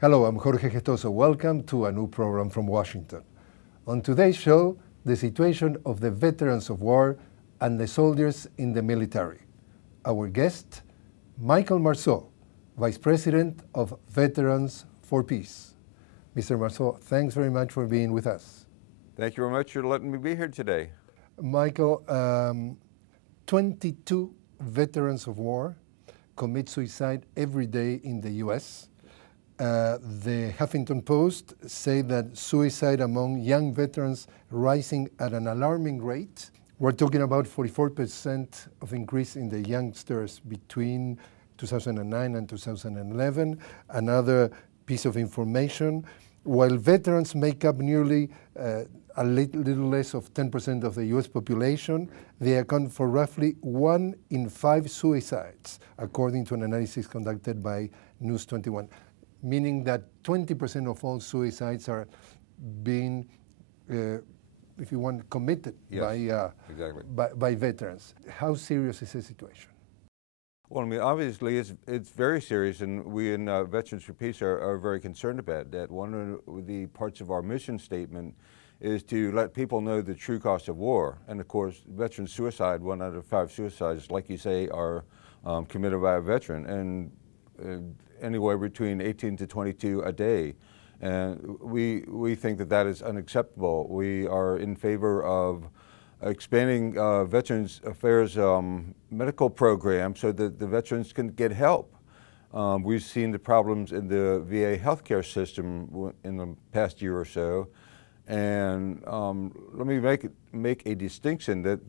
Hello, I'm Jorge Gestoso. Welcome to a new program from Washington. On today's show, the situation of the veterans of war and the soldiers in the military. Our guest, Michael Marceau, Vice President of Veterans for Peace. Mr. Marceau, thanks very much for being with us. Thank you very much for letting me be here today. Michael, 22 veterans of war commit suicide every day in the U.S. The Huffington Post say that suicide among young veterans rising at an alarming rate. We're talking about 44% of increase in the youngsters between 2009 and 2011. Another piece of information, while veterans make up nearly a little less of 10% of the US population, they account for roughly 1 in 5 suicides, according to an analysis conducted by News 21. Meaning that 20% of all suicides are being, if you want, committed by veterans. How serious is the situation? Well, I mean, obviously it's very serious, and we in Veterans for Peace are very concerned about that. One of the parts of our mission statement is to let people know the true cost of war. And of course, veteran suicide, 1 out of 5 suicides, like you say, are committed by a veteran. And anywhere between 18 to 22 a day. And we think that that is unacceptable. We are in favor of expanding Veterans Affairs medical program so that the veterans can get help. We've seen the problems in the VA healthcare system in the past year or so. And let me make a distinction that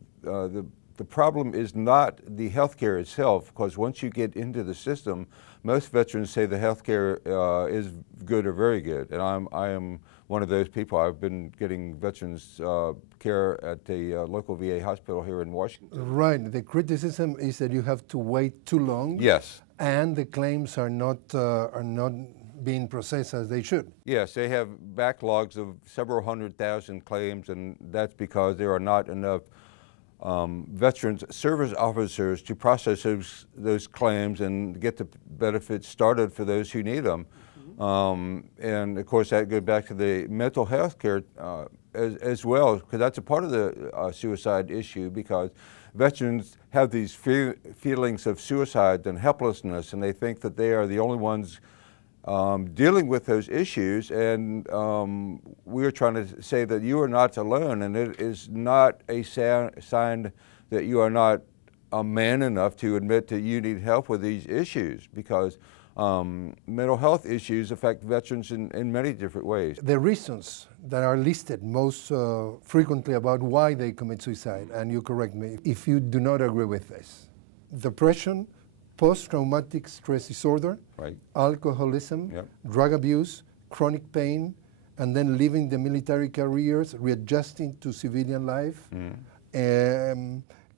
the problem is not the healthcare itself, because once you get into the system, most veterans say the healthcare is good or very good, and I am one of those people. I've been getting veterans care at the local VA hospital here in Washington. Right. The criticism is that you have to wait too long. Yes. And the claims are not being processed as they should. Yes, they have backlogs of several 100,000 claims, and that's because there are not enough veterans service officers to process those claims and get the benefits started for those who need them. And of course that goes back to the mental health care as well, because that's a part of the suicide issue, because veterans have these feelings of suicide and helplessness, and they think that they are the only ones dealing with those issues, and we are trying to say that you are not alone, and it is not a sign that you are not a man enough to admit that you need help with these issues, because mental health issues affect veterans in many different ways. The reasons that are listed most frequently about why they commit suicide, and you correct me if you do not agree with this: depression, post-traumatic stress disorder, right, alcoholism, yep, drug abuse, chronic pain, and then leaving the military careers, readjusting to civilian life,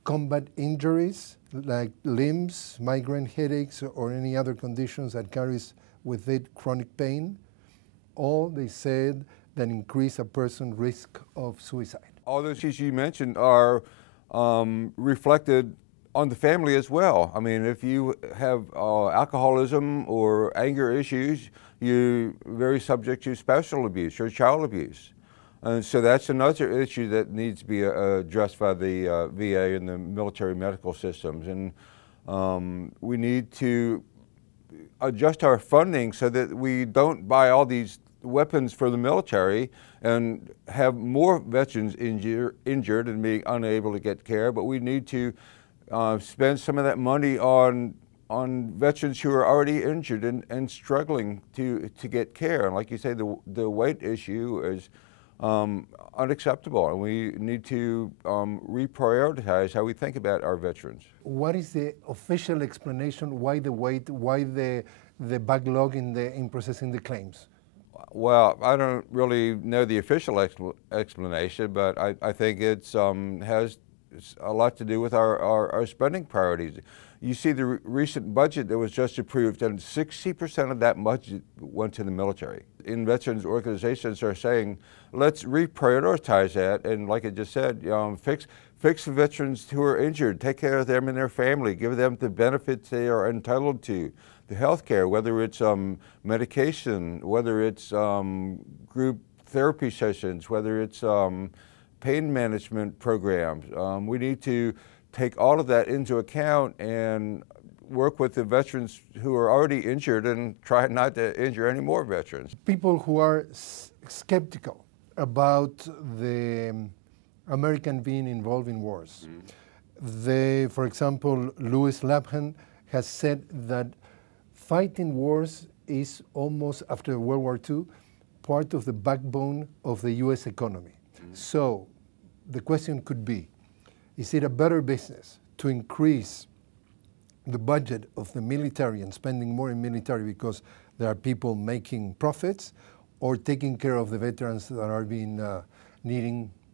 combat injuries like limbs, migraine headaches, or any other conditions that carries with it chronic pain. All they said that increase a person's risk of suicide. All those issues you mentioned are reflected on the family as well. I mean, if you have alcoholism or anger issues, you're very subject to spousal abuse or child abuse. And so that's another issue that needs to be addressed by the VA and the military medical systems. And we need to adjust our funding so that we don't buy all these weapons for the military and have more veterans injured and being unable to get care, but we need to spend some of that money on veterans who are already injured and struggling to get care. And like you say, the weight issue is unacceptable, and we need to reprioritize how we think about our veterans. What is the official explanation? Why the wait? Why the backlog in processing the claims? Well, I don't really know the official explanation, but I think it's has a lot to do with our spending priorities. You see the recent budget that was just approved, and 60% of that budget went to the military. In veterans organizations are saying, let's reprioritize that, and like I just said, fix the veterans who are injured, take care of them and their family, give them the benefits they are entitled to. the healthcare, whether it's medication, whether it's group therapy sessions, whether it's pain management programs. We need to take all of that into account and work with the veterans who are already injured and try not to injure any more veterans. People who are skeptical about the American being involved in wars. For example, Louis Lapham has said that fighting wars is almost, after World War II, part of the backbone of the US economy. So the question could be, is it a better business to increase the budget of the military and spending more in military because there are people making profits, or taking care of the veterans that are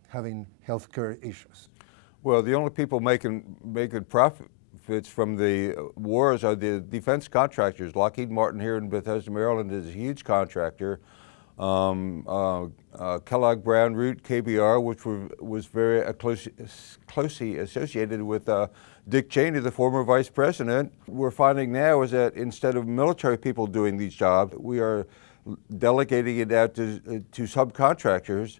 having healthcare issues? Well, the only people making profits from the wars are the defense contractors. Lockheed Martin here in Bethesda, Maryland is a huge contractor. Kellogg Brown Root, KBR, which was very closely associated with Dick Cheney, the former vice president. We're finding now is that instead of military people doing these jobs, we are delegating it out to subcontractors.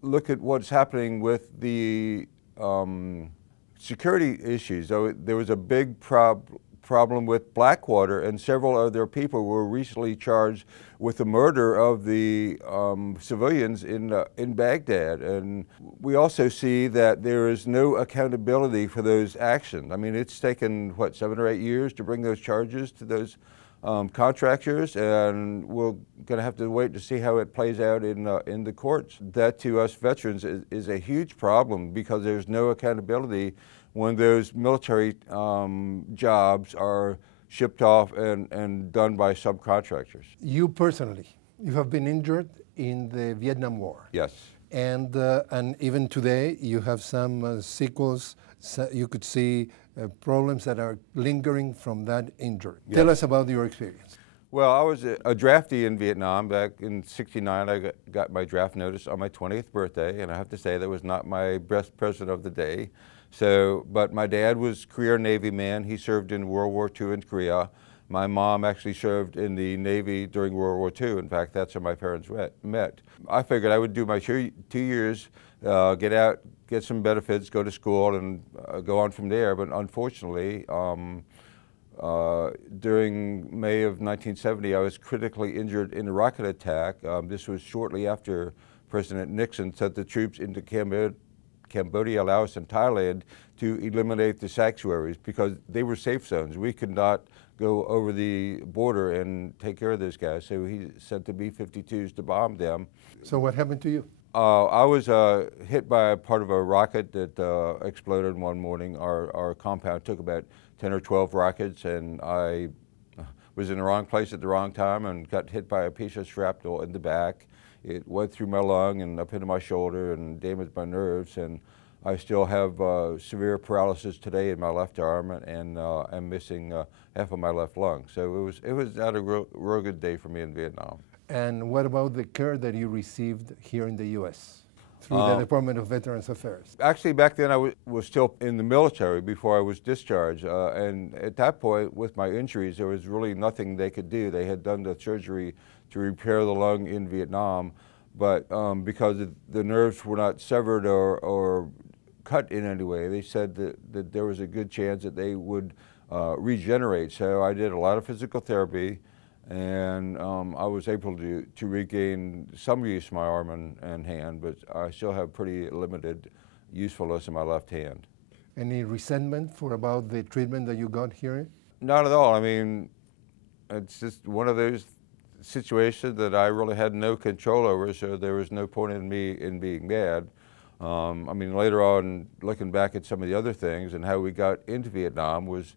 Look at what's happening with the security issues. There was a big problem with Blackwater, and several other people were recently charged with the murder of the civilians in Baghdad. And we also see that there is no accountability for those actions. I mean, it's taken, what, 7 or 8 years to bring those charges to those contractors, and we're going to have to wait to see how it plays out in the courts. That, to us veterans, is a huge problem, because there's no accountability when those military jobs are shipped off and done by subcontractors. You personally, you have been injured in the Vietnam War. Yes. And even today, you have some sequels. You could see problems that are lingering from that injury. Yes. Tell us about your experience. Well, I was a draftee in Vietnam. Back in '69, I got my draft notice on my 20th birthday, and I have to say that was not my best present of the day. But my dad was a career Navy man. He served in World War II in Korea. My mom actually served in the Navy during World War II. In fact, that's how my parents met. I figured I would do my 2 years, get out, get some benefits, go to school, and go on from there. But unfortunately, during May of 1970, I was critically injured in a rocket attack. This was shortly after President Nixon sent the troops into Cambodia, Laos, and Thailand to eliminate the sanctuaries, because they were safe zones. We could not go over the border and take care of those guys, so he sent the B-52s to bomb them. So what happened to you? I was hit by a part of a rocket that exploded one morning. Our compound took about 10 or 12 rockets, and I was in the wrong place at the wrong time and got hit by a piece of shrapnel in the back. It went through my lung and up into my shoulder and damaged my nerves, and I still have severe paralysis today in my left arm, and I'm missing half of my left lung. So it was not a real good day for me in Vietnam. And what about the care that you received here in the U.S. through the Department of Veterans Affairs? Actually, back then I was still in the military before I was discharged, and at that point, with my injuries, there was really nothing they could do. They had done the surgery to repair the lung in Vietnam, but because the nerves were not severed or cut in any way, they said that there was a good chance that they would regenerate. So I did a lot of physical therapy, and I was able to regain some use of my arm and hand, but I still have pretty limited usefulness in my left hand. Any resentment about the treatment that you got here? Not at all. I mean, it's just one of those situations that I really had no control over, so there was no point in me being mad. I mean, later on, looking back at some of the other things and how we got into Vietnam was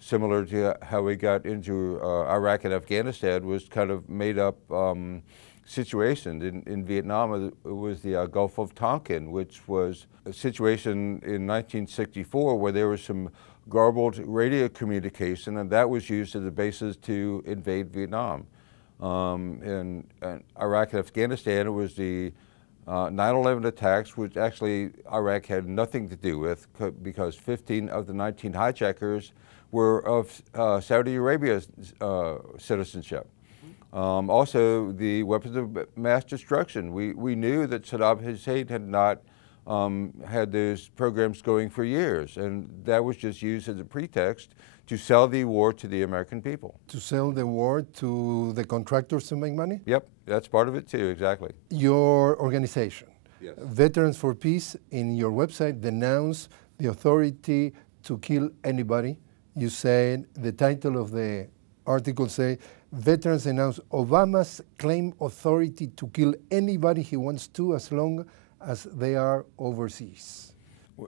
similar to how we got into Iraq and Afghanistan, was kind of made up situations. In Vietnam, it was the Gulf of Tonkin, which was a situation in 1964 where there was some garbled radio communication, and that was used as a basis to invade Vietnam. In Iraq and Afghanistan, it was the 9/11 attacks, which actually Iraq had nothing to do with, because 15 of the 19 hijackers were of Saudi Arabia's citizenship. Also, the weapons of mass destruction. We knew that Saddam Hussein had not had those programs going for years, and that was just used as a pretext to sell the war to the American people. To sell the war to the contractors to make money? Yep, that's part of it too, exactly. Your organization, Yes. Veterans for Peace, in your website denounced the authority to kill anybody. You said, the title of the article say, veterans announce Obama's claim authority to kill anybody he wants to as long as they are overseas.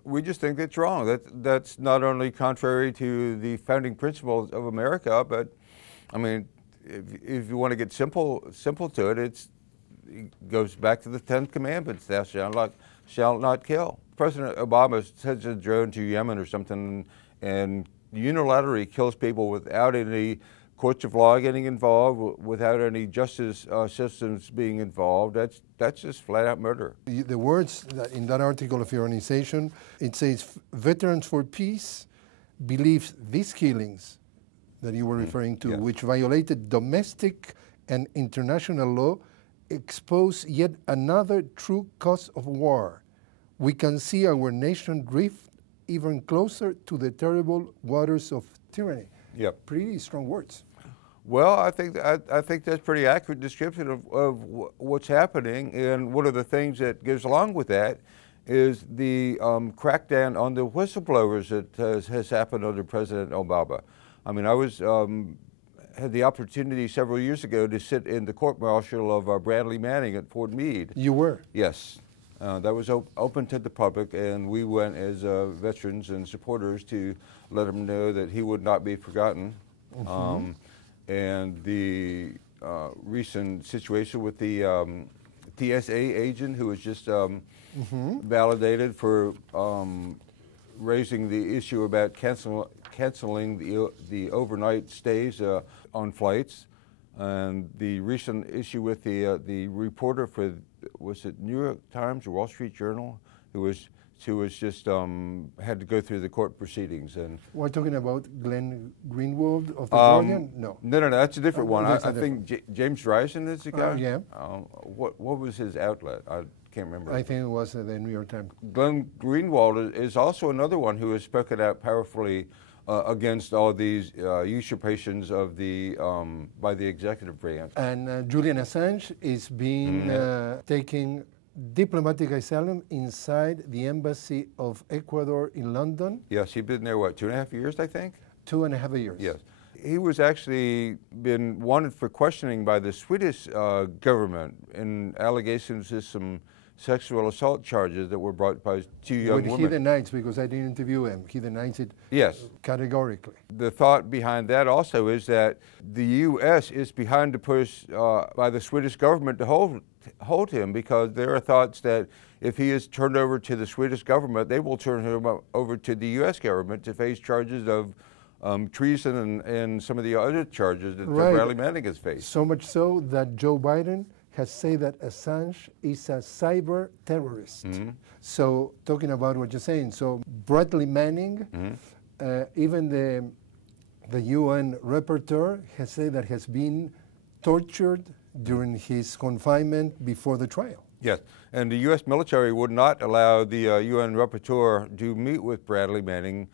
We just think that's wrong. That's not only contrary to the founding principles of America, but I mean, if you want to get simple to it, it goes back to the 10 Commandments: thou shalt not kill. President Obama sends a drone to Yemen or something and unilaterally kills people without any courts of law getting involved, without any justice systems being involved. That's just flat out murder. The words in that article of your organization, it says, Veterans for Peace believes these killings that you were referring to, Yeah. which violated domestic and international law, expose yet another true cause of war. We can see our nation drift even closer to the terrible waters of tyranny. Yep. Pretty strong words. Well, I think that's pretty accurate description of what's happening, and one of the things that goes along with that is the crackdown on the whistleblowers that has happened under President Obama. I mean, I had the opportunity several years ago to sit in the court-martial of Bradley Manning at Fort Meade. You were? Yes. That was open to the public, and we went as veterans and supporters to let him know that he would not be forgotten. Mm-hmm. And the recent situation with the TSA agent who was just validated for raising the issue about canceling the overnight stays on flights, and the recent issue with the reporter for, was it New York Times or Wall Street Journal, who was just had to go through the court proceedings. And we're talking about Glenn Greenwald of The Guardian? No, that's a different one. That's I think James Risen is the guy. Yeah. What was his outlet? I can't remember. I think it was the New York Times. Glenn Greenwald is also another one who has spoken out powerfully against all these usurpations of the by the executive branch. And Julian Assange is being taking diplomatic asylum inside the embassy of Ecuador in London. Yes, he's been there, what, 2.5 years, I think? 2.5 years. Yes. He was actually been wanted for questioning by the Swedish government in allegations of some sexual assault charges that were brought by two young women. He denies, because I didn't interview him, he denies it categorically. The thought behind that also is that the U.S. is behind the push by the Swedish government to hold him, because there are thoughts that if he is turned over to the Swedish government, they will turn him over to the U.S. government to face charges of treason and some of the other charges that Bradley Manning has faced. So much so that Joe Biden has said that Assange is a cyber terrorist. So talking about what you're saying, so Bradley Manning, even the UN rapporteur has said that has been tortured during his confinement before the trial. Yes, and the U.S. military would not allow the UN rapporteur to meet with Bradley Manning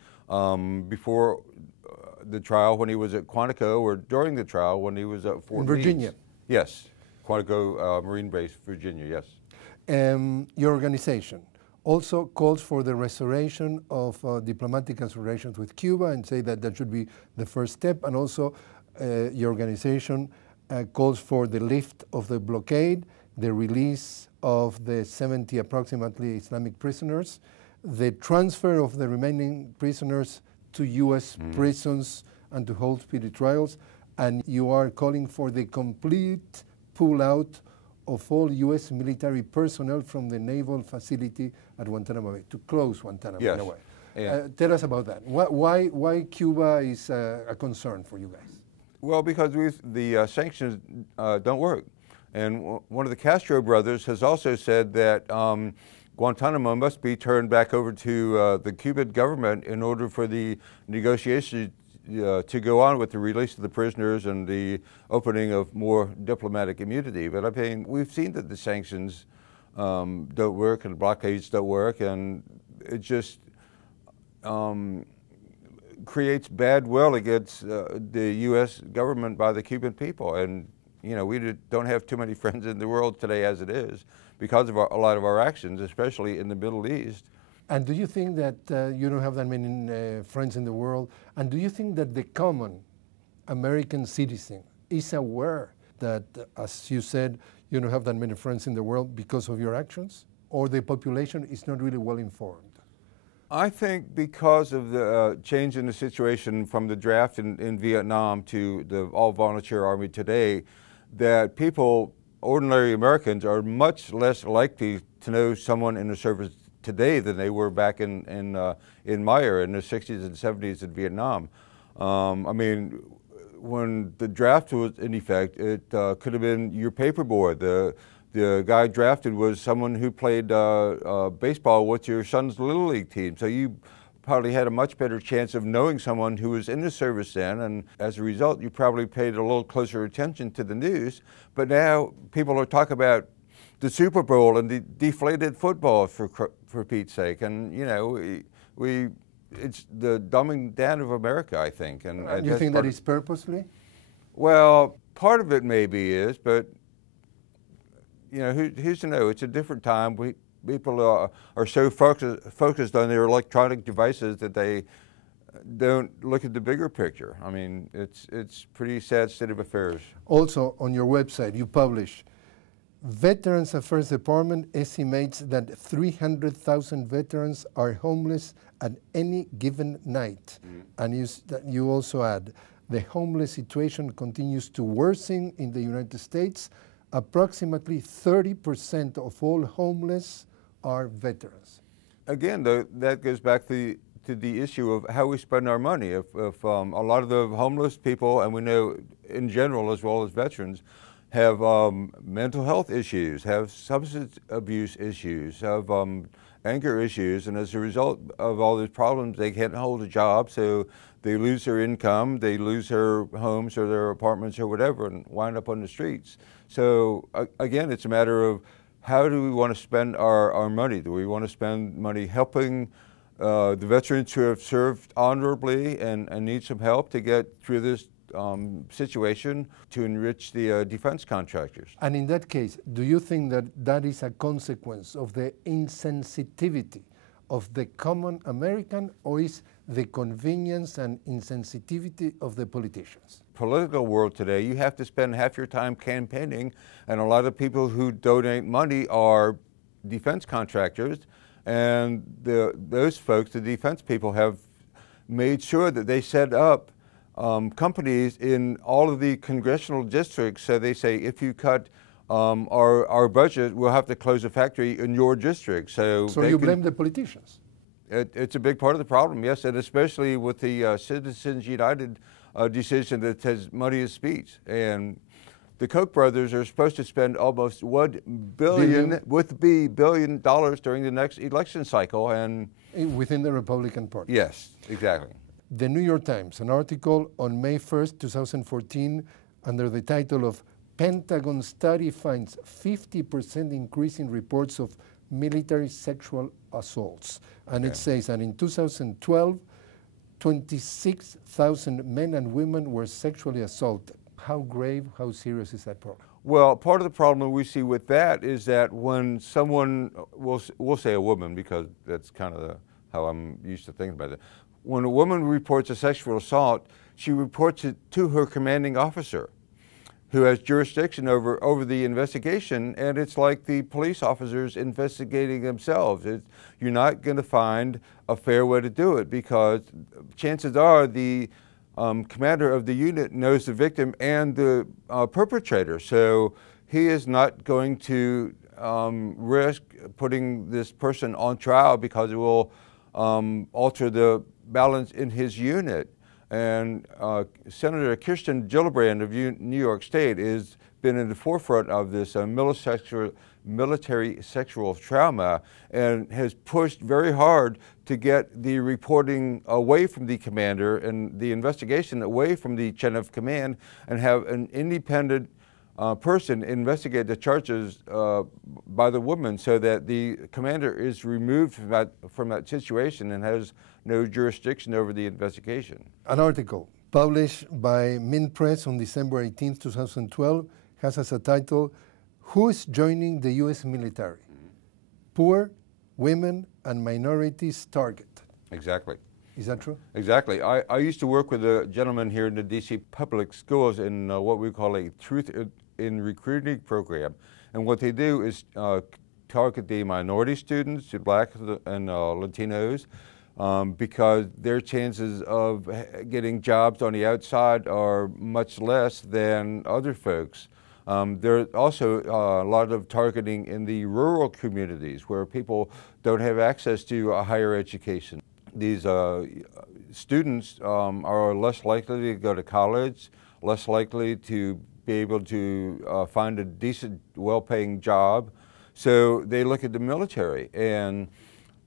before the trial when he was at Quantico, or during the trial when he was at Fort Meade. Virginia. Yes, Quantico Marine Base, Virginia, yes. Your organization also calls for the restoration of diplomatic relations with Cuba, and say that that should be the first step, and also your organization calls for the lift of the blockade, the release of the 70 approximately Islamic prisoners, the transfer of the remaining prisoners to U.S. prisons and to hold speedy trials, and you are calling for the complete pull-out of all U.S. military personnel from the naval facility at Guantanamo Bay, to close Guantanamo in a way. Yeah. Tell us about that. Why Cuba is a concern for you guys? Well, because the sanctions don't work. And one of the Castro brothers has also said that Guantanamo must be turned back over to the Cuban government in order for the negotiations to go on with the release of the prisoners and the opening of more diplomatic immunity. But I mean, we've seen that the sanctions don't work and blockades don't work, and it just creates bad will against the U.S. government by the Cuban people. And you know, we don't have too many friends in the world today as it is because of a lot of our actions, especially in the Middle East. And do you think that you don't have that many friends in the world? And do you think that the common American citizen is aware that, as you said, you don't have that many friends in the world because of your actions? Or the population is not really well informed? I think because of the change in the situation from the draft in Vietnam to the all-volunteer Army today, that people, ordinary Americans, are much less likely to know someone in the service today than they were back in my era, in the 60s and 70s in Vietnam. I mean, when the draft was in effect, it could have been your paper boy. The guy drafted was someone who played baseball with your son's Little League team. So you probably had a much better chance of knowing someone who was in the service then, and as a result, you probably paid a little closer attention to the news. But now people are talking about the Super Bowl and the deflated football, for Pete's sake. And you know, it's the dumbing down of America, I think. And you think that is purposely? Well, part of it maybe is, but you know, who's to know? It's a different time. People are so focused on their electronic devices that they don't look at the bigger picture. I mean, it's pretty sad state of affairs. Also, on your website, you publish Veterans Affairs Department estimates that 300,000 veterans are homeless at any given night. And you also add, the homeless situation continues to worsen in the United States. Approximately 30% of all homeless are veterans. Again, though, that goes back to the issue of how we spend our money. If a lot of the homeless people, and we know in general as well as veterans, have mental health issues, have substance abuse issues, have anger issues, and as a result of all these problems, they can't hold a job, so they lose their income, they lose their homes or their apartments or whatever, and wind up on the streets. So again, it's a matter of how do we want to spend our money? Do we want to spend money helping the veterans who have served honorably and need some help to get through this situation to enrich the defense contractors? And in that case, do you think that that is a consequence of the insensitivity of the common American, or is the convenience and insensitivity of the politicians? Political world today, you have to spend half your time campaigning, and a lot of people who donate money are defense contractors, and those folks, the defense people, have made sure that they set up companies in all of the congressional districts. So they say, if you cut our budget, we'll have to close a factory in your district. So you blame the politicians? It's a big part of the problem, yes, and especially with the Citizens United decision that says money is speech. And the Koch brothers are supposed to spend almost $1 billion during the next election cycle, and within the Republican Party. Yes, exactly. The New York Times, an article on May 1st, 2014, under the title of Pentagon Study Finds 50% Increase in Reports of Military Sexual Assaults. And it says that in 2012, 26,000 men and women were sexually assaulted. How grave, how serious is that problem? Well, part of the problem we see with that is that when someone, we'll say a woman because that's kind of how I'm used to thinking about it. When a woman reports a sexual assault, she reports it to her commanding officer, who has jurisdiction over the investigation, and it's like the police officers investigating themselves. You're not going to find a fair way to do it because chances are the commander of the unit knows the victim and the perpetrator, so he is not going to risk putting this person on trial because it will alter the balance in his unit. And Senator Kirsten Gillibrand of New York State has been in the forefront of this military sexual trauma and has pushed very hard to get the reporting away from the commander and the investigation away from the chain of command and have an independent person investigate the charges by the woman so that the commander is removed from that situation and has no jurisdiction over the investigation. An article published by Mint Press on December 18, 2012 has as a title, "Who is joining the U.S. military? Poor, women, and minorities targeted." Exactly. Is that true? Exactly. I used to work with a gentleman here in the D.C. public schools in what we call a Truth in Recruiting program. And what they do is target the minority students, the Black and Latinos, because their chances of getting jobs on the outside are much less than other folks. There's also a lot of targeting in the rural communities where people don't have access to a higher education. These students are less likely to go to college, less likely to be able to find a decent, well-paying job. So they look at the military, and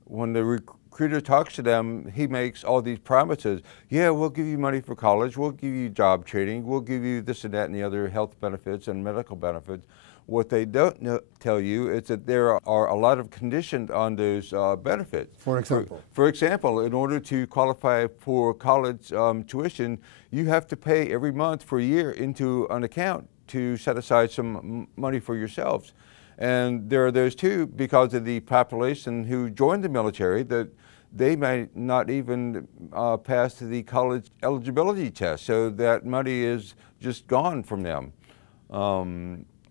when the recruiter talks to them, he makes all these promises. Yeah, we'll give you money for college, we'll give you job training, we'll give you this and that and the other health benefits and medical benefits. What they don't tell you is that there are a lot of conditions on those benefits. For example? For example, in order to qualify for college tuition, you have to pay every month for a year into an account to set aside some money for yourselves. And there are those too, because of the population who joined the military, that they might not even pass the college eligibility test, so that money is just gone from them.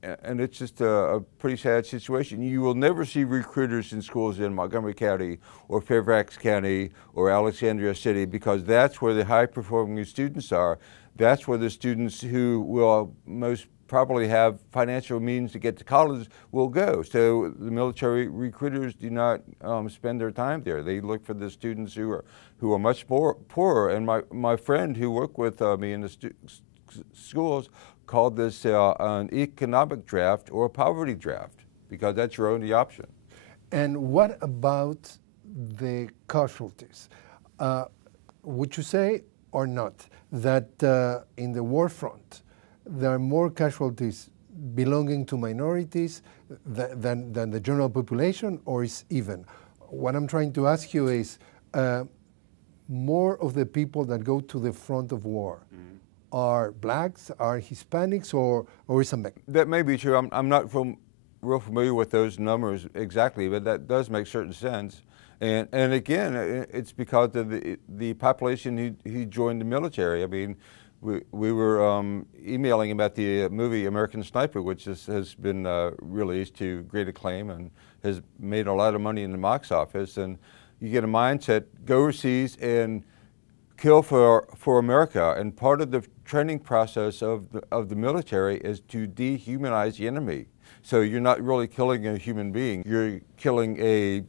And it's just a pretty sad situation. You will never see recruiters in schools in Montgomery County or Fairfax County or Alexandria City, because that's where the high-performing students are. That's where the students who will most probably have financial means to get to college will go. So the military recruiters do not spend their time there. They look for the students who are much poorer. And my friend who worked with me in the schools called this an economic draft or a poverty draft, because that's your only option. And what about the casualties? Would you say or not that in the war front there are more casualties belonging to minorities than the general population, or is even? What I'm trying to ask you is more of the people that go to the front of war are blacks, are Hispanics, or is a mix? That may be true. I'm not real familiar with those numbers exactly, but that does make certain sense. And again, it's because of the population who joined the military. I mean, we were emailing about the movie American Sniper, which has been released to great acclaim and has made a lot of money in the box office. And you get a mindset, go overseas and kill for America. And part of the training process of the military is to dehumanize the enemy. So you're not really killing a human being. You're killing a,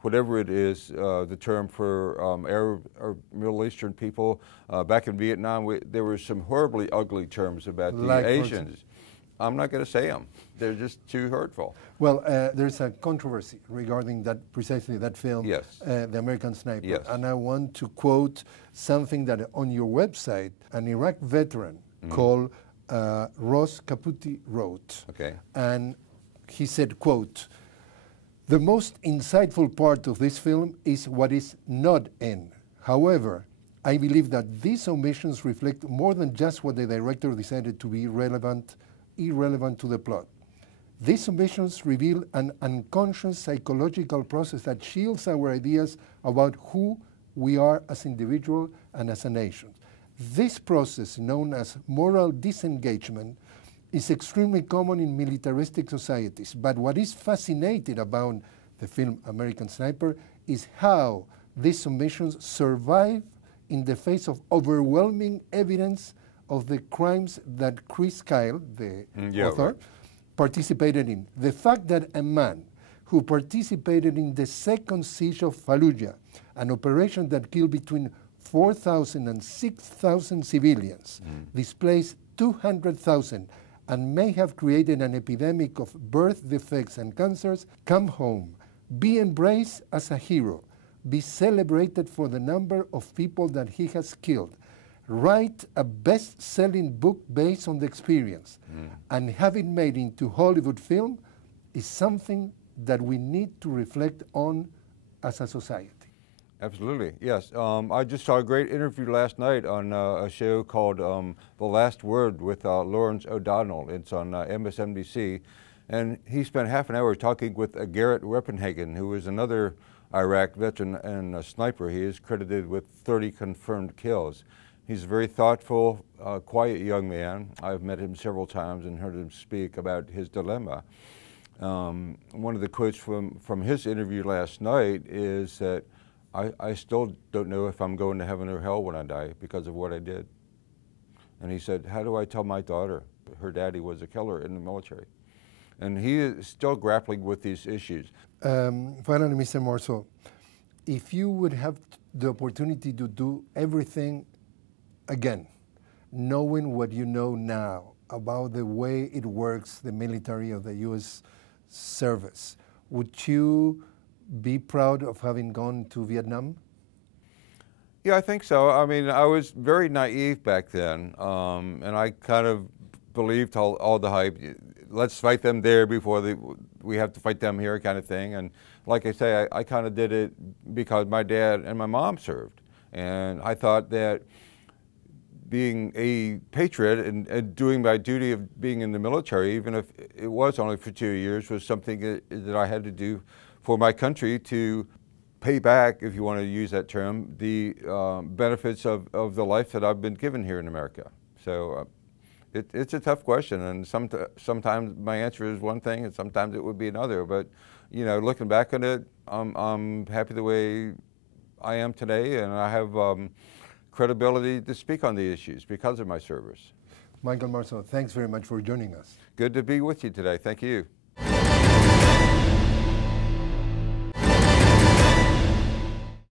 whatever it is, the term for Arab or Middle Eastern people. Back in Vietnam, there were some horribly ugly terms about the Asians. I'm not going to say them. They're just too hurtful. Well, there's a controversy regarding that, precisely that film, yes. The American Sniper. Yes. And I want to quote something that on your website, an Iraq veteran called Ross Caputi wrote. Okay. And he said, quote, "The most insightful part of this film is what is not in. However, I believe that these omissions reflect more than just what the director decided to be irrelevant to the plot. These omissions reveal an unconscious psychological process that shields our ideas about who we are as individuals and as a nation. This process, known as moral disengagement, is extremely common in militaristic societies, but what is fascinating about the film American Sniper is how these omissions survive in the face of overwhelming evidence of the crimes that Chris Kyle, the author, participated in. The fact that a man who participated in the second siege of Fallujah, an operation that killed between 4,000 and 6,000 civilians, displaced 200,000, and may have created an epidemic of birth defects and cancers, come home, be embraced as a hero, be celebrated for the number of people that he has killed, write a best-selling book based on the experience, and have it made into Hollywood film is something that we need to reflect on as a society. Absolutely, yes. I just saw a great interview last night on a show called The Last Word with Lawrence O'Donnell. It's on MSNBC. And he spent half an hour talking with Garrett Reppenhagen, who is another Iraq veteran and a sniper. He is credited with 30 confirmed kills. He's a very thoughtful, quiet young man. I've met him several times and heard him speak about his dilemma. One of the quotes from his interview last night is that I still don't know if I'm going to heaven or hell when I die because of what I did. And he said, how do I tell my daughter her daddy was a killer in the military? And he is still grappling with these issues. Finally, Mr. Marceau, if you would have the opportunity to do everything again, knowing what you know now about the way it works, the military of the U.S. service, would you be proud of having gone to Vietnam? Yeah, I think so. I mean, I was very naive back then, and I kind of believed all the hype. Let's fight them there before we have to fight them here kind of thing. And like I say, I kind of did it because my dad and my mom served. And I thought that being a patriot and doing my duty of being in the military, even if it was only for 2 years, was something that I had to do for my country to pay back, if you want to use that term, the benefits of the life that I've been given here in America. So it's a tough question, and sometimes my answer is one thing, and sometimes it would be another. But you know, looking back on it, I'm happy the way I am today, and I have credibility to speak on the issues because of my service. Michael Marceau, thanks very much for joining us. Good to be with you today. Thank you.